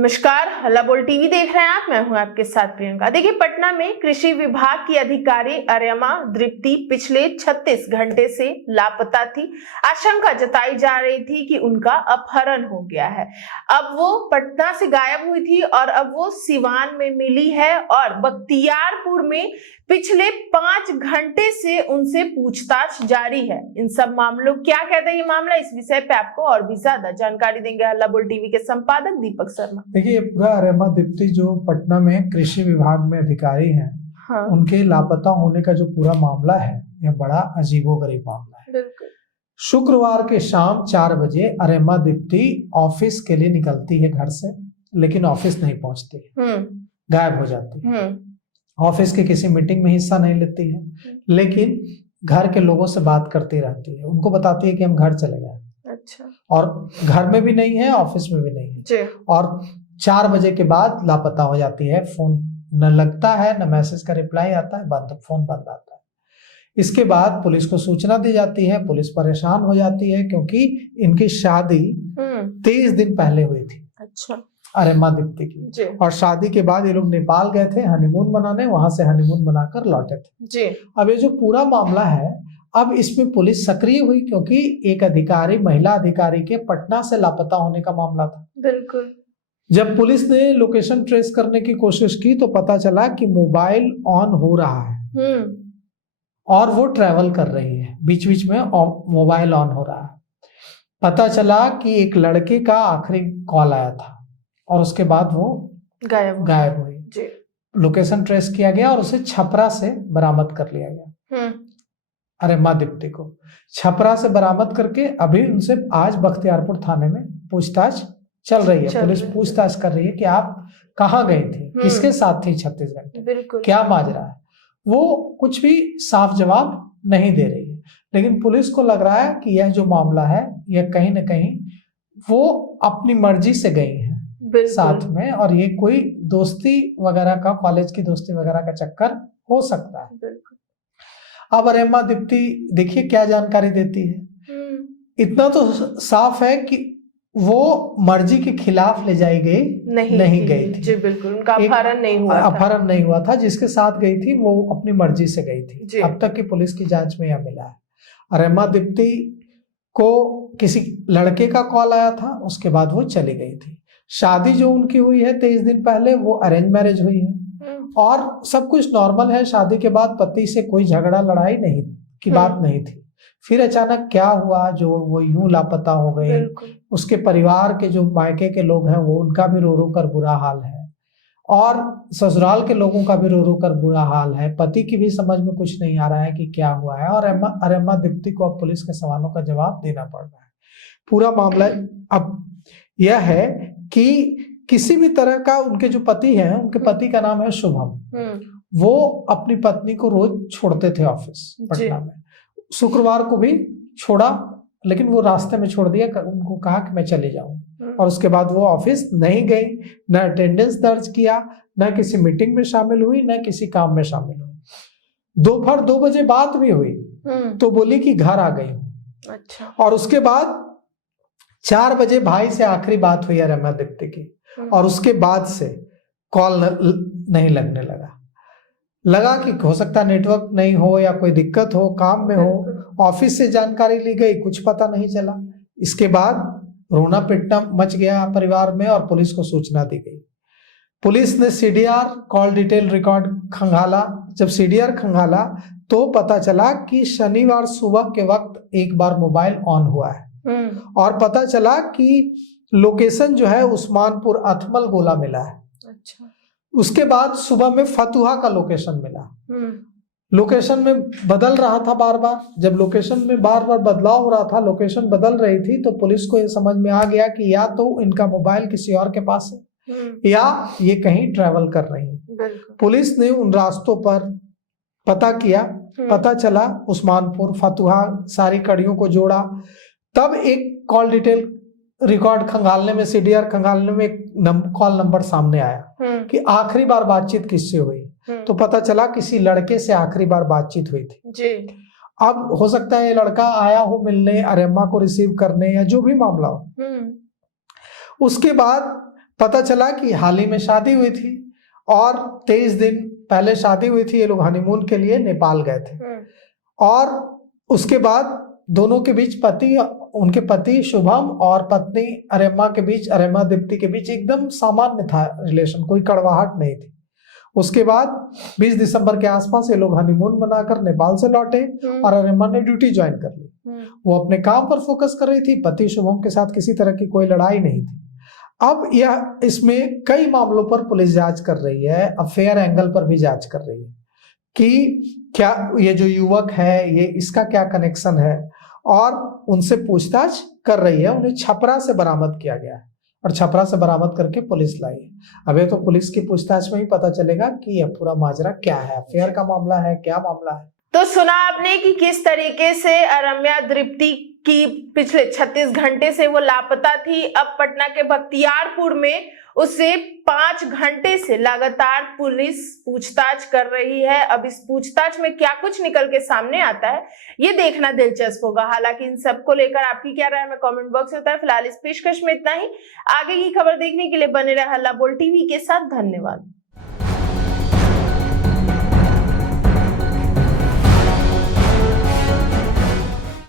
नमस्कार, हल्ला बोल टीवी देख रहे हैं आप। मैं हूं आपके साथ प्रियंका। देखिए, पटना में कृषि विभाग की अधिकारी अर्यमा दीप्ति पिछले 36 घंटे से लापता थी। आशंका जताई जा रही थी कि उनका अपहरण हो गया है। अब वो पटना से गायब हुई थी और अब वो सिवान में मिली है और बख्तियारपुर में पिछले 5 घंटे से उनसे पूछताछ जारी है। इन सब मामलों क्या कहता है ये मामला, इस विषय पे आपको और भी ज्यादा जानकारी देंगे हल्ला बोल टीवी के संपादक दीपक शर्मा। देखिए, ये पूरा अर्यमा दीप्ति जो पटना में कृषि विभाग में अधिकारी हैं, हाँ। उनके लापता होने का जो पूरा मामला है, यह बड़ा अजीबोगरीब मामला है। बिल्कुल। शुक्रवार के शाम 4 बजे अर्यमा दीप्ति ऑफिस के लिए निकलती है घर से, लेकिन ऑफिस नहीं पहुंचती, गायब हो जाती है। ऑफिस की किसी मीटिंग में हिस्सा नहीं लेती है, लेकिन घर के लोगों से बात करती रहती है। उनको बताती है कि हम घर चले गए। अच्छा। और घर में भी नहीं है, ऑफिस में भी नहीं है जी। और 4 बजे के बाद लापता हो जाती है। फोन न लगता है, न मैसेज का रिप्लाई आता है, फोन बंद आता है। इसके बाद पुलिस को सूचना दी जाती है। पुलिस परेशान हो जाती है क्योंकि इनकी शादी 23 दिन पहले हुई थी। अच्छा। अर्यमा दीप्ति की। और शादी के बाद ये लोग नेपाल गए थे हनीमून मनाने, वहां से हनीमून मनाकर लौटे थे जी। अब ये जो पूरा मामला है, अब इसमें पुलिस सक्रिय हुई क्योंकि एक अधिकारी, महिला अधिकारी के पटना से लापता होने का मामला था। बिल्कुल। जब पुलिस ने लोकेशन ट्रेस करने की कोशिश की तो पता चला कि मोबाइल ऑन हो रहा है और वो ट्रैवल कर रही है, बीच बीच में मोबाइल ऑन हो रहा है। पता चला कि एक लड़के का आखिरी कॉल आया था और उसके बाद वो गायब हुई। जी। लोकेशन ट्रेस किया गया और उसे छपरा से बरामद कर लिया गया। अर्यमा दीप्ति को छपरा से बरामद करके अभी उनसे आज बख्तियारपुर थाने में पूछताछ चल रही है। पुलिस पूछताछ कर रही है कि आप कहाँ गई थी, किसके साथ थी 36 घंटे, क्या माजरा है। वो कुछ भी साफ जवाब नहीं दे रही है, लेकिन पुलिस को लग रहा है कि यह जो मामला है, यह कहीं न कहीं वो अपनी मर्जी से गई है साथ में, और ये कोई दोस्ती वगैरह का, कॉलेज की दोस्ती वगैरह का चक्कर हो सकता है। अब अर्यमा दीप्ति देखिए क्या जानकारी देती है। इतना तो साफ है कि वो मर्जी के खिलाफ ले जाई गई नहीं गई थी। जी बिल्कुल, उनका अपहरण नहीं हुआ था। जिसके साथ गई थी वो अपनी मर्जी से गई थी। अब तक की पुलिस की जांच में यह मिला है। अर्यमा दीप्ति को किसी लड़के का कॉल आया था, उसके बाद वो चली गई थी। शादी जो उनकी हुई है 23 दिन पहले, वो अरेंज मैरिज हुई है और सब कुछ नॉर्मल है। शादी के बाद पति से कोई झगड़ा लड़ाई नहीं की बात नहीं थी। फिर अचानक क्या हुआ जो वो यूं लापता हो गए। उसके परिवार के जो मायके के लोग हैं, वो उनका भी रो रो कर बुरा हाल है और ससुराल के लोगों का भी रो रो कर बुरा हाल है। पति की भी समझ में कुछ नहीं आ रहा है कि क्या हुआ है और अर्यमा दीप्ति को अब पुलिस के सवालों का जवाब देना पड़ रहा है। पूरा मामला अब यह है कि किसी भी तरह का, उनके जो पति हैं, उनके पति का नाम है शुभम, वो अपनी पत्नी को रोज छोड़ते थे ऑफिस पटना में। शुक्रवार को भी छोड़ा, लेकिन वो रास्ते में छोड़ दिया, उनको कहा कि मैं चले जाऊं और उसके बाद वो ऑफिस नहीं गई, न अटेंडेंस दर्ज किया, न किसी मीटिंग में शामिल हुई, न किसी काम में शामिल हुई। दोपहर 2 बजे बात भी हुई तो बोली कि घर आ गई हूं। अच्छा। और उसके बाद 4 बजे भाई से आखिरी बात हुई अर्यमा दीप्ति की और उसके बाद से कॉल नहीं लगने लगा कि हो सकता नेटवर्क नहीं हो या कोई दिक्कत हो, काम में हो। ऑफिस से जानकारी ली गई, कुछ पता नहीं चला। इसके बाद रोना पिटना मच गया परिवार में और पुलिस को सूचना दी गई। पुलिस ने सीडीआर, कॉल डिटेल रिकॉर्ड खंगाला। जब सीडीआर खंगाला तो पता चला कि शनिवार सुबह के वक्त एक बार मोबाइल ऑन हुआ है और पता चला कि लोकेशन जो है उस्मानपुर अथमल गोला मिला है। अच्छा। उसके बाद सुबह में फतुहा का लोकेशन मिला। लोकेशन में बदल रहा था बार बार। जब लोकेशन में बार बार बदलाव हो रहा था, लोकेशन बदल रही थी, तो पुलिस को ये समझ में आ गया कि या तो इनका मोबाइल किसी और के पास है या ये कहीं ट्रैवल कर रही है। पुलिस ने उन रास्तों पर पता किया, पता चला उस्मानपुर, फतुहा, सारी कड़ियों को जोड़ा। तब एक कॉल डिटेल रिकॉर्ड खंगालने में, सीडीआर खंगालने में एक कॉल नंबर सामने आया कि आखिरी बार बातचीत किससे हुई। तो पता चला किसी लड़के से आखिरी बार बातचीत हुई थी। जी। अब हो सकता है ये लड़का आया हो मिलने, अर्यमा को रिसीव करने, या जो भी मामला हो। उसके बाद पता चला कि हाल ही में शादी हुई थी और 23 दिन पहले शादी हुई थी। ये लोग हनीमून के लिए नेपाल गए थे और उसके बाद दोनों के बीच उनके पति शुभम और पत्नी अरेमा के बीच, अरेमा दीप्ति के बीच एकदम सामान्य था रिलेशन, कोई कड़वाहट नहीं थी। उसके बाद 20 दिसंबर के आसपास ये लोग हनीमून बनाकर नेपाल से लौटे और अरेमा ने ड्यूटी ज्वाइन कर ली। वो अपने काम पर फोकस कर रही थी, पति शुभम के साथ किसी तरह की कोई लड़ाई नहीं थी। अब यह इसमें कई मामलों पर पुलिस जांच कर रही है, अफेयर एंगल पर भी जांच कर रही है कि क्या ये जो युवक है ये इसका क्या कनेक्शन है, और उनसे पूछताछ कर रही है। उन्हें छपरा से बरामद किया गया है और छपरा से बरामद करके पुलिस लाई है। अब ये तो पुलिस की पूछताछ में ही पता चलेगा कि यह पूरा माजरा क्या है, अफेयर का मामला है, क्या मामला है। तो सुना आपने कि किस तरीके से अरम्या दीप्ति की पिछले 36 घंटे से वो लापता थी। अब पटना के बख्तियारपुर में उसे 5 घंटे से लगातार पुलिस पूछताछ कर रही है। अब इस पूछताछ में क्या कुछ निकल के सामने आता है ये देखना दिलचस्प होगा। हालांकि इन सबको लेकर आपकी क्या राय है, हमें कमेंट बॉक्स में बताएं। फिलहाल इस पेशकश में इतना ही। आगे की खबर देखने के लिए बने रहे हल्ला बोल टीवी के साथ। धन्यवाद।